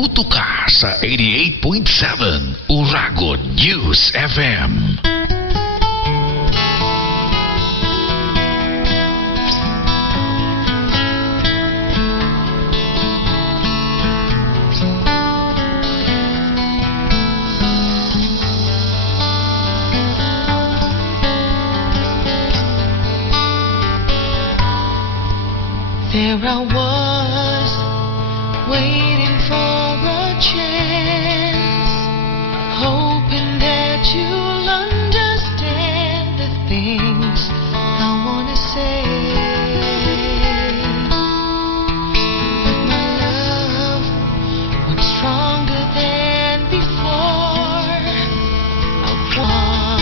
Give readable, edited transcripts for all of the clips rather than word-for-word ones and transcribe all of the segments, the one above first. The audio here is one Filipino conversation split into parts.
Nakatuto ka sa 88.7 Uragon News FM. There I was, waiting for a chance, hoping that you'll understand the things I wanna say. But my love went stronger than before. I won.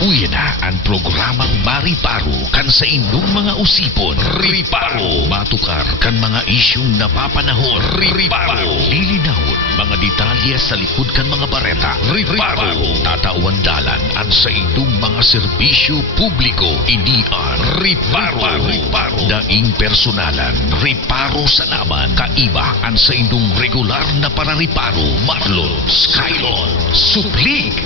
Uya na ang programang Mariparo kan sa inyong mga usipon. Riparo. Matukar kan mga isyong napapanahon. Riparo. Lilinawon mga detalye sa likod kan mga bareta. Riparo. Tatawan dalan ang sa inyong mga serbisyo publiko. Inian. Riparo. Riparo. Daing personalan. Riparo sa naman. Kaiba ang sa inyong regular na parariparo. Marlon. Skylon. Suplig.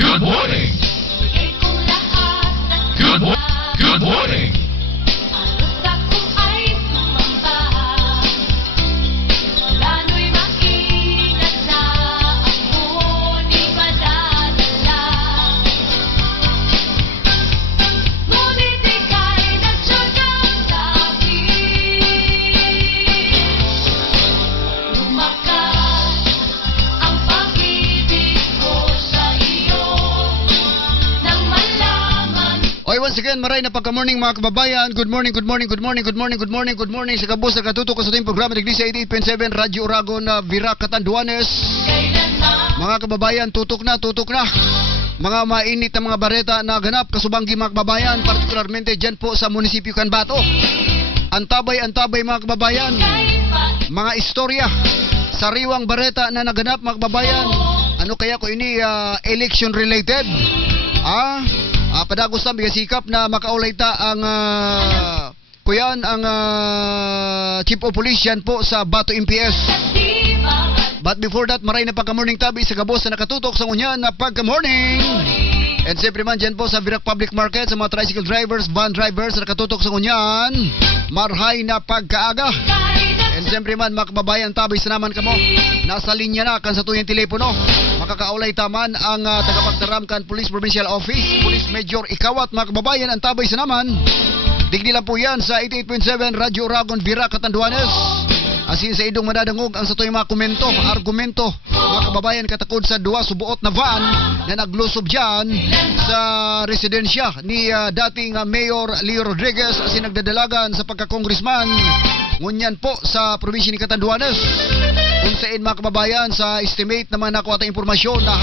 Good morning. Once again, maray na pagka-morning mga kababayan. Good morning, good morning, good morning, good morning, good morning, good morning. Sa kabos na katutok ko sa ating programa ng Iglesia 88.7 Radyo Uragon na Vira Catanduanes. Mga kababayan, tutok na, tutok na. Mga mainit na mga bareta na ganap kasubanggi mga kababayan, partikularmente dyan po sa munisipyo Canbato. Antabay mga kababayan. Mga istorya, sariwang bareta na naganap mga kababayan. Ano kaya ko ini election related? Padagos na bigasikap na makaulay ta ang kuyan ang Chief of Police yan po sa Bato MPS. But before that, maray na pagka-morning tabi sa kabos na nakatutok sa ngunyan na pagka-morning. And siyempre man dyan po sa Virac Public Market, sa mga tricycle drivers, van drivers na nakatutok sa ngunyan, marhay na pagkaaga. And siyempre man mga kababayan tabi sa naman kamo, nasa linya na kan sa tuyong telepono. Makakaulay taman ang tagapagdaramkan Police Provincial Office, Police Major Ikawat mga kababayan ang tabay sa naman. Digdi lang po yan sa 88.7 Radyo Uragon Vira Catanduanes. Asin sa idong madadangog ang sa tuyong mga komento, argumento mga kababayan katakod sa duwa subuot na van na naglusob dyan sa residensya ni dating Mayor Leo Rodriguez asin nagdadalagan sa pagka-congressman ngunyan po sa probinsya ni Catanduanes. Kung saan mga kababayan sa estimate na mga nakuha tayong impormasyon na